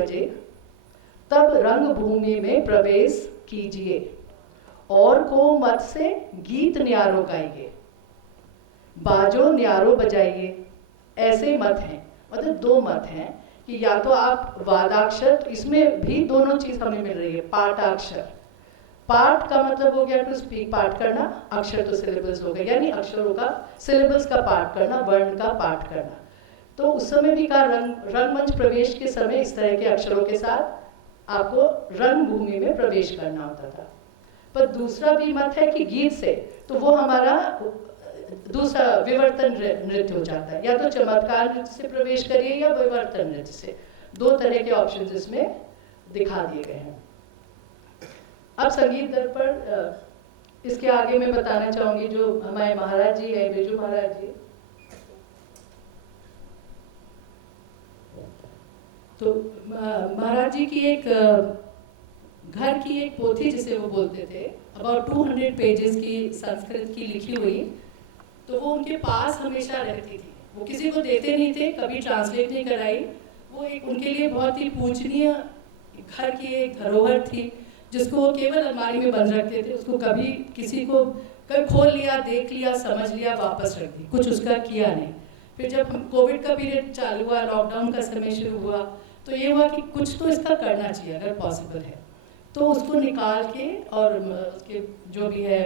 बजे तब रंगभूमि में प्रवेश कीजिए और को मत से गीत न्यारो गाइए, बाजो न्यारो बजाइए। ऐसे मत हैं, मतलब दो मत हैं कि या तो आप वादाक्षर, इसमें भी दोनों चीज हमें मिल रही है। पाठाक्षर, पाठ का मतलब हो गया टू स्पीक, पाठ करना, अक्षर तो सिलेबस हो गए, यानी अक्षरों का सिलेबस का पाठ करना, वर्ण का पाठ करना। तो उस समय भी कहा रंगमंच प्रवेश के समय इस तरह के अक्षरों के साथ आपको रंगभूमि में प्रवेश करना होता था। पर दूसरा भी मत है कि गीत से, तो वो हमारा दूसरा विवर्तन नृत्य हो जाता है, या तो चमत्कार नृत्य से प्रवेश करिए या विवर्तन नृत्य से। दो तरह के ऑप्शंस इसमें दिखा दिए गए हैं। अब संगीत दर्पण, इसके आगे मैं बताना चाहूंगी जो हमारे महाराज जी है, बिरजू महाराज जी, तो महाराज जी की एक घर की एक पोथी जिसे वो बोलते थे, अबाउट 200 पेजेस की संस्कृत की लिखी हुई, तो वो उनके पास हमेशा रहती थी। वो किसी को देते नहीं थे, कभी ट्रांसलेट नहीं कराई। वो एक उनके लिए बहुत ही पूजनीय घर की एक धरोहर थी, जिसको वो केवल अलमारी में बंद रखते थे। उसको कभी किसी को कभी खोल लिया, देख लिया, समझ लिया, वापस रख दी, कुछ उसका किया नहीं। फिर जब कोविड का पीरियड चालू हुआ, लॉकडाउन का समय शुरू हुआ, तो ये हुआ कि कुछ तो इसका करना चाहिए अगर पॉसिबल है। तो उसको निकाल के और उसके जो भी है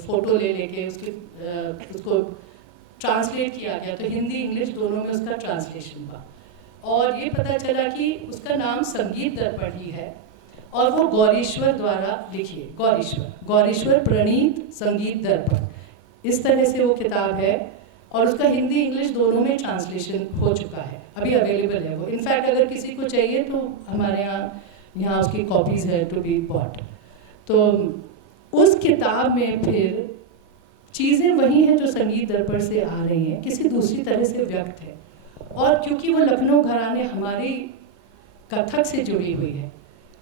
फोटो ले लेके उसको ट्रांसलेट किया गया। तो हिंदी इंग्लिश दोनों में उसका ट्रांसलेशन हुआ और ये पता चला कि उसका नाम संगीत दर्पण ही है और वो गौरीश्वर द्वारा लिखी है। गौरीश्वर प्रणीत संगीत दर्पण, इस तरह से वो किताब है और उसका हिंदी इंग्लिश दोनों में ट्रांसलेशन हो चुका है, अभी अवेलेबल है वो। इनफैक्ट अगर किसी को चाहिए तो हमारे यहाँ उसकी कॉपीज है टू बी बॉट। तो उस किताब में फिर चीज़ें वही हैं जो संगीत दर्पण से आ रही हैं, किसी दूसरी तरह से व्यक्त है। और क्योंकि वो लखनऊ घराने हमारी कथक से जुड़ी हुई है,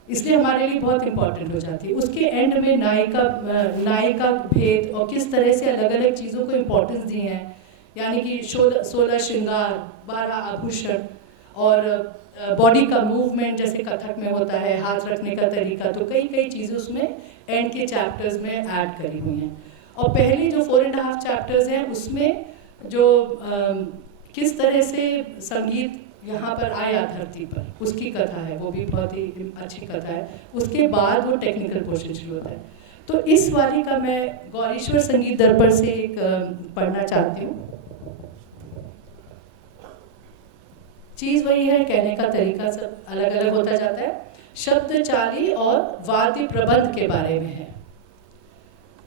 इसलिए हमारे लिए बहुत इंपॉर्टेंट हो जाती है। उसके एंड में नायिका भेद और किस तरह से अलग अलग चीज़ों को इम्पोर्टेंस दी है, यानी कि 16 श्रृंगार, 12 आभूषण और बॉडी का मूवमेंट जैसे कथक में होता है, हाथ रखने का तरीका, तो कई चीज़ें उसमें एंड के चैप्टर्स में ऐड करी हुई हैं। और पहली जो 4.5 चैप्टर्स हैं उसमें जो किस तरह से संगीत यहाँ पर आया धरती पर, उसकी कथा है, वो भी बहुत ही अच्छी कथा है। उसके बाद वो टेक्निकल पोर्शन शुरू होता है। तो इस वाली का मैं गौरीश्वर संगीत दर्पण से एक पढ़ना चाहती हूँ। चीज़ वही है, कहने का तरीका सब अलग अलग होता जाता है। शब्द चाली और वाद्य प्रबंध के बारे में है।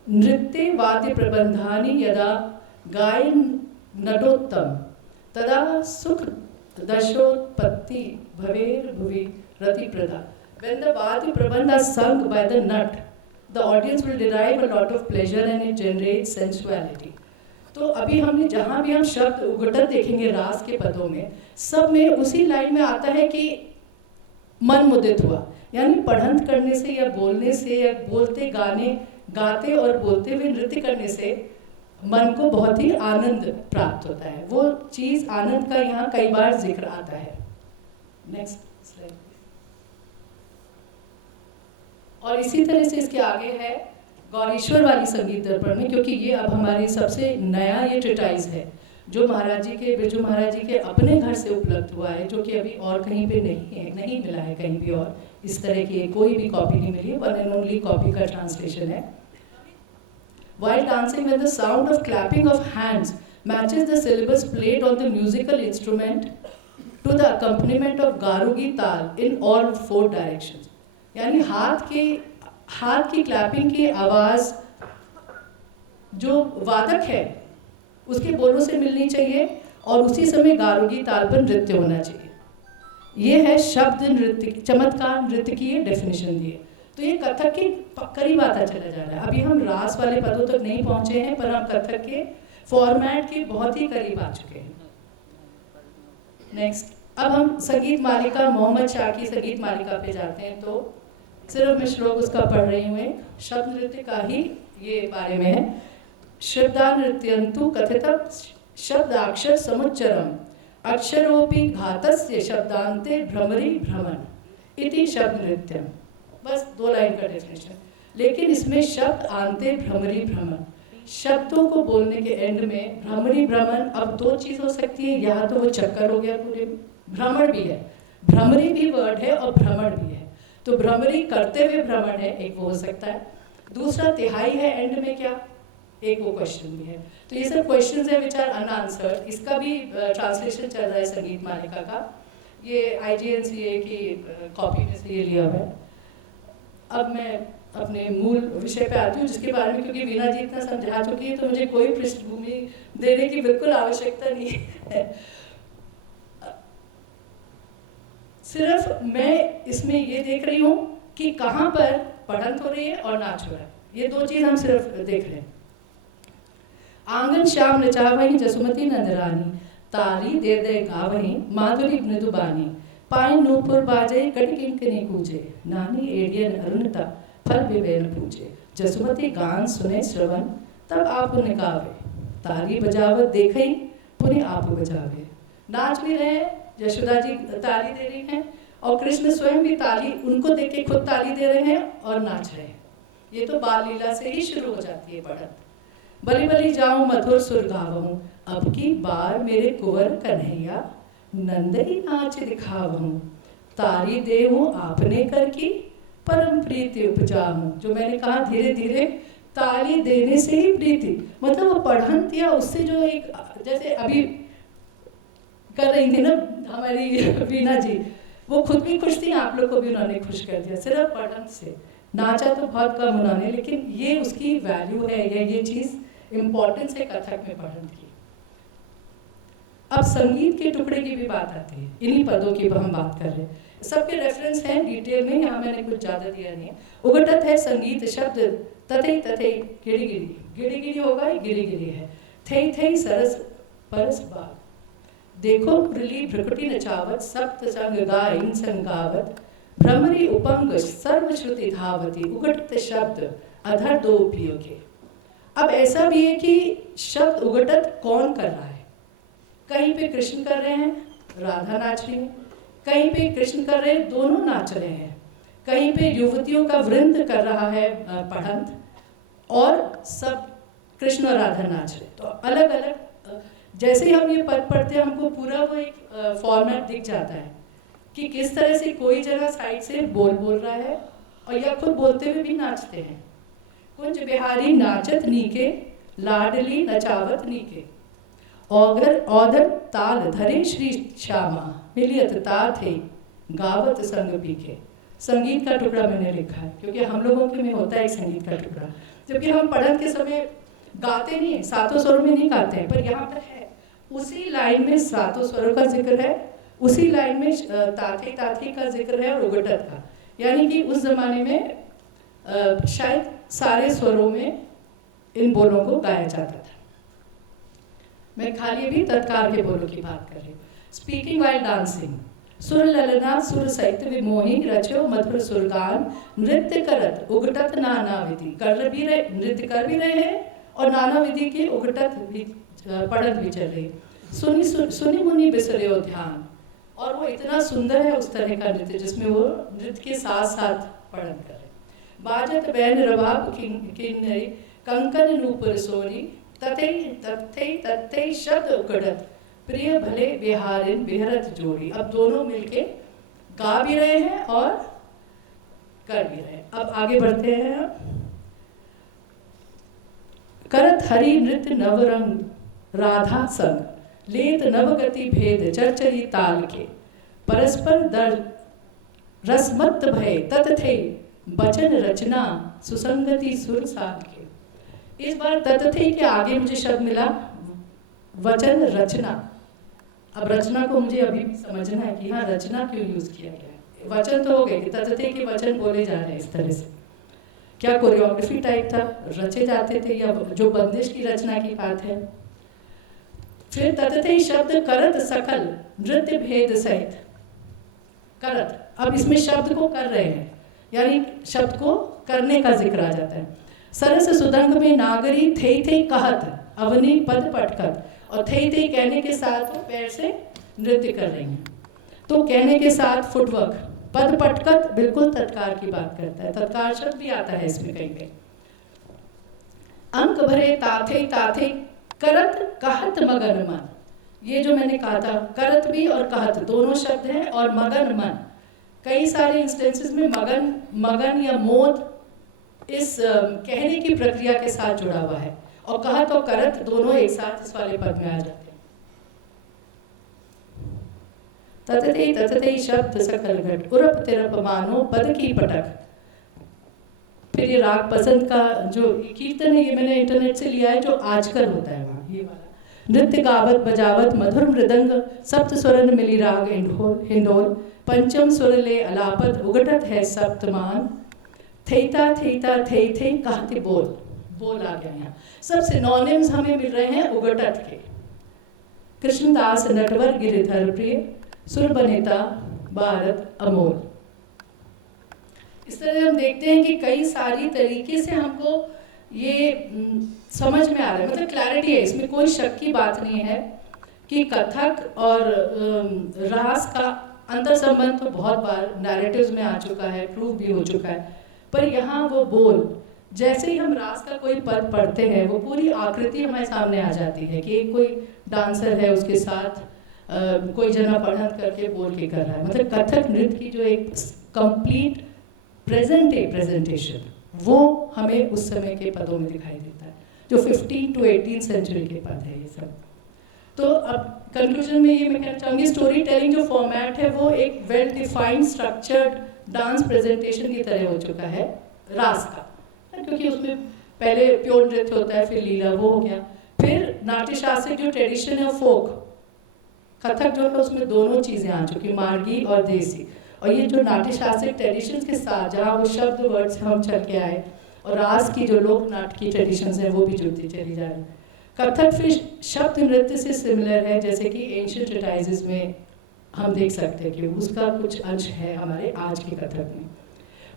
नृत्य वाद्य प्रबंधानि यदा गायन नडोत्तम तदा सुख दशोत्पत्ति भवेर भुवि रति प्रदा। When the वाद्य प्रबंध are sung by the nut, the audience will derive a lot of pleasure and it generates sensuality. तो अभी हमने जहाँ भी हम शब्द उगटन देखेंगे रास के पदों में, सब में उसी लाइन में आता है कि मन मुदित हुआ, यानी पढ़ंत करने से या बोलने से या गाते और बोलते हुए नृत्य करने से मन को बहुत ही आनंद प्राप्त होता है। वो चीज़ आनंद का यहाँ कई बार जिक्र आता है। Next slide. और इसी तरह से इसके आगे है गौरीश्वर वाली संगीत दर्पण में, क्योंकि ये अब हमारी सबसे नया ये ट्रिटाइज है जो महाराज जी के, बिरजू महाराज जी के अपने घर से उपलब्ध हुआ है, जो कि अभी और कहीं पे नहीं मिला है, कहीं भी और इस तरह की कोई भी कॉपी नहीं मिली, वन एंड ओनली कॉपी का ट्रांसलेशन है। While dancing, when the sound of clapping of hands matches the syllabus played on the musical instrument to the accompaniment of garugi ताल in all 4 directions, यानी हाथ की clapping की आवाज़ जो वादक है उसके बोलों से मिलनी चाहिए और उसी समय गारुगी ताल पर नृत्य होना चाहिए। ये है शब्द नृत्य, चमत्कार नृत्य की ये डेफिनेशन दी है। तो ये कथक के करीब आता चला जा रहा है। अभी हम रास वाले पदों तक नहीं पहुंचे हैं, पर हम कथक के फॉर्मेट के बहुत ही करीब आ चुके हैं। नेक्स्ट, अब हम संगीत मालिका, मोहम्मद शाह की संगीत मालिका पे जाते हैं। तो सिर्फ मैं श्लोक उसका पढ़ रही हूँ, शब्द नृत्य का ही ये बारे में है। शब्दानृत्यंतु कथितं शब्दाक्षर समुच्चरम अक्षरोपि घातस्य शब्दांते भ्रमरी भ्रमण। इति शब्द नृत्यम, बस 2 लाइन का डेफिनेशन। लेकिन इसमें शब्द आंते भ्रमरी भ्रमण, शब्दों को बोलने के एंड में भ्रमरी भ्रमण। अब 2 चीज हो सकती है, या तो वो चक्कर हो गया पूरे, भ्रमण भी है, भ्रमरी भी वर्ड है और भ्रमण भी है, तो भ्रमरी करते हुए भ्रमण है, एक वो हो सकता है। दूसरा तिहाई है एंड में क्या, एक वो क्वेश्चन भी है। तो ये सब क्वेश्चंस है विच आर अनआंसर्ड। इसका भी ट्रांसलेशन चल रहा है संगीत मालिका का, ये IGNCA की कॉपी में से ये लिया हुआ है। अब मैं अपने मूल विषय पे आती हूँ, जिसके बारे में क्योंकि वीणा जी इतना समझा चुकी है तो मुझे कोई पृष्ठभूमि देने की बिल्कुल आवश्यकता नहीं है। सिर्फ मैं इसमें ये देख रही हूँ कि कहाँ पर पढ़न हो रही है और नाच हो रहा है, ये 2 चीज हम सिर्फ देख रहे हैं। आंगन श्याम नचावही जसुमती नंदरानी, ताली दे दे गावही माधुरी मृदुबानी, पाई नूपुर बाजे कटकिंकनी कूजे, नानी एडियन अरुणता फल विवेन पूजे, जसुमती गान सुने श्रवण तब आप उन्हें गावे, ताली बजावत देखई पुण्य आप बजावे। नाच भी रहे हैं, यशोदा जी ताली दे रही हैं और कृष्ण स्वयं भी ताली, उनको देख के खुद ताली दे रहे हैं और नाच रहे हैं। ये तो बाल लीला से ही शुरू हो जाती है पढ़त। बली बली जाऊं मधुर सुर गावहूं, अब की बार मेरे कुंवर कन्हैया नंदई नाच दिखावहूं, तारी देहूं आपने कर की परम प्रीति उपजाऊं। जो मैंने कहा धीरे धीरे ताली देने से ही प्रीति, मतलब वो पढ़न या उससे जो एक, जैसे अभी कर रही थी ना हमारी वीणा जी, वो खुद भी खुश थी, आप लोग को भी उन्होंने खुश कर दिया सिर्फ पढ़न से। नाचा तो बहुत कम उन्होंने, लेकिन ये उसकी वैल्यू है, या ये चीज़ इम्पोर्टेंस है कथक में पढ़न की। अब संगीत के टुकड़े की भी बात आती है, इन्हीं पदों की हम बात कर रहे हैं। सबके रेफरेंस हैं डिटेल में, यहाँ मैंने कुछ ज़्यादा दिया नहीं है। उगटत है संगीत शब्द तथे तथे गिरी गिरी, गिरी गिरी होगा ये गिरी गिरी है, थे थे सरस परस बाग, देखो मुरली भ्रकुटी नचावत सप्त संग गायन संगावत, भ्रमरी उपंग सर्वश्रुति धावती, उगटत शब्द अधर 2 उपयोगे। अब ऐसा भी है कि शब्द उगटत कौन कर रहा है, कहीं पे कृष्ण कर रहे हैं, राधा नाच रही है, कहीं पे कृष्ण कर रहे हैं, दोनों नाच रहे हैं, कहीं पे युवतियों का वृंद कर रहा है पढ़ंत, और सब कृष्ण और राधा नाच रहे। तो अलग अलग जैसे ही हम ये पद पढ़ते हैं हमको पूरा वो एक फॉर्मेट दिख जाता है कि किस तरह से कोई जगह साइड से बोल रहा है और या खुद बोलते हुए भी नाचते हैं। कुंज बिहारी नाचत नीके, लाडली नचावत नीके, औगर औदर ताल धरे श्री श्यामा, मिलियत ताथे गावत संग पीके। संगीत का टुकड़ा मैंने लिखा है क्योंकि हम लोगों के में होता है संगीत का टुकड़ा, जबकि हम पढ़न के समय गाते नहीं है, 7 स्वरों में नहीं गाते हैं, पर यहाँ पर है उसी लाइन में 7 स्वरों का जिक्र है, उसी लाइन में ताथे ताथी का जिक्र है और उगटत का, यानी कि उस जमाने में शायद सारे स्वरों में इन बोलों को गाया जाता था। मैं खाली भी तत्काल के बोलों की बात कर रही हूँ। स्पीकिंग वाइल डांसिंग, सुर ललना सुर सहित विमोही, रचो मधुर सुरगान, नृत्य करत उगटत नाना विधि, कर भी रहे, नृत्य कर भी रहे हैं और नाना विधि की उगटत भी पढ़त भी चल रही। सुनी मुनि बिसरे ध्यान, और वो इतना सुंदर है उस तरह का नृत्य जिसमें वो नृत्य के साथ साथ पढ़न करे। बाजत बैन रबाब किन्नरी, कंकन नूपुर सोनी, तथे तथे तथे शब्द उगड़त, प्रिय भले बिहारिन बिहरत जोड़ी। अब दोनों मिलके गा भी रहे हैं और कर भी रहे हैं। अब आगे बढ़ते हैं। करत हरि नृत्य नवरंग राधा संग, लेत नवगति भेद चरचरी ताल के, परस्पर दर रसमत भय तत थे बचन रचना सुसंगति सुर साल के। इस बार तत थे के आगे मुझे शब्द मिला वचन रचना। अब रचना को मुझे अभी भी समझना है कि हाँ रचना क्यों यूज किया गया है। वचन तो हो गए कि तत थे के वचन बोले जा रहे हैं इस तरह से, क्या कोरियोग्राफी टाइप था, रचे जाते थे या जो बंदिश की रचना की बात है। फिर ततथे शब्द करत सकल नृत्य भेद सहित, करत, अब इसमें शब्द को कर रहे हैं यानी शब्द को करने का जिक्र आ जाता है। सरस सुदंग में नागरी थे थे कहत, अवनी पद पटकत, और थे थे कहने के साथ वो पैर से नृत्य कर रही हैं। तो कहने के साथ फुटवर्क, पद पटकत बिल्कुल तत्कार की बात करता है, तत्कार शब्द भी आता है इसमें कहीं पे। अंक भरे ताथे ताथे करत कहत मगन मन, ये जो मैंने कहा था, करत भी और कहत दोनों शब्द हैं, और मगन मन, कई सारे इंस्टेंसेस में मगन मगन या मोद इस कहने की प्रक्रिया के साथ जुड़ा हुआ है, और कहत और करत दोनों एक साथ इस वाले पद में आ जाते हैं। ततते ततते शब्द सकल घट उरप तिरप मानो पद की पटक। फिर ये राग पसंद का जो कीर्तन है, ये मैंने इंटरनेट से लिया है, जो आजकल होता है वहाँ, ये वाला। नृत्य गावत बजावत मधुर मृदंग, सप्त स्वरन मिली राग हिंडोल, पंचम सुर ले अलापत उगटत है सप्तमान, थेता थेता थे थे कहते बोल, बोल आ गया यहाँ। सब सिनोनिम्स हमें मिल रहे हैं उगटत के। कृष्णदास नटवर गिरिधर प्रिय, सुर बनेता भारत अमोल। इस तरह हम देखते हैं कि कई सारी तरीके से हमको ये समझ में आ रहा है, मतलब क्लैरिटी है, इसमें कोई शक की बात नहीं है कि कथक और रास का अंतर संबंध तो बहुत बार नैरेटिव्स में आ चुका है, प्रूव भी हो चुका है, पर यहाँ वो बोल, जैसे ही हम रास का कोई पद पढ़ते हैं वो पूरी आकृति हमारे सामने आ जाती है कि कोई डांसर है, उसके साथ कोई जना पढ़त करके बोल के कर रहा है। मतलब कथक नृत्य की जो एक कंप्लीट प्रेजेंट डे प्रेजेंटेशन, वो हमें उस समय के पदों में दिखाई देता है, जो 15 to 18 सेंचुरी के पद है ये सब। तो अब कंक्लूजन में ये मैं कहना चाहूँगी, स्टोरी टेलिंग जो फॉर्मेट है वो एक well defined structured dance presentation की तरह हो चुका है रास का, क्योंकि उसमें पहले प्योर नृत्य होता है, फिर लीला, वो हो गया, फिर नाट्यशास्त्रिक जो ट्रेडिशन है फोक, कथक जो है उसमें दोनों चीज़ें आ चुकी, मार्गी और देसी। और ये जो नाट्यशास्त्रिक ट्रेडिशंस के साथ जहाँ वो शब्द वर्ड्स हम चल के आए, और रास की जो लोक नाट्य की ट्रेडिशंस हैं वो भी जुड़ती चली जा रही। कथक फिर शब्द नृत्य से सिमिलर है, जैसे कि एंशिएंट ट्रेटाइजेस में हम देख सकते हैं कि उसका कुछ अंश है हमारे आज के कथक में।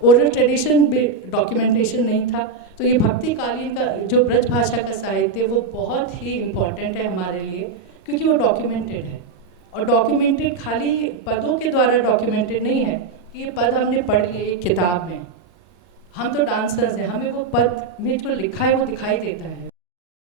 ओरल ट्रेडिशन में डॉक्यूमेंटेशन नहीं था, तो ये भक्ति कालीन का जो ब्रज भाषा का साहित्य वो बहुत ही इम्पॉर्टेंट है हमारे लिए, क्योंकि वो डॉक्यूमेंटेड है। और डॉक्यूमेंटेड खाली पदों के द्वारा डॉक्यूमेंटेड नहीं है, ये पद हमने पढ़ लिए एक किताब में, हम तो डांसर्स हैं, हमें वो पद में जो लिखा है वो दिखाई देता है।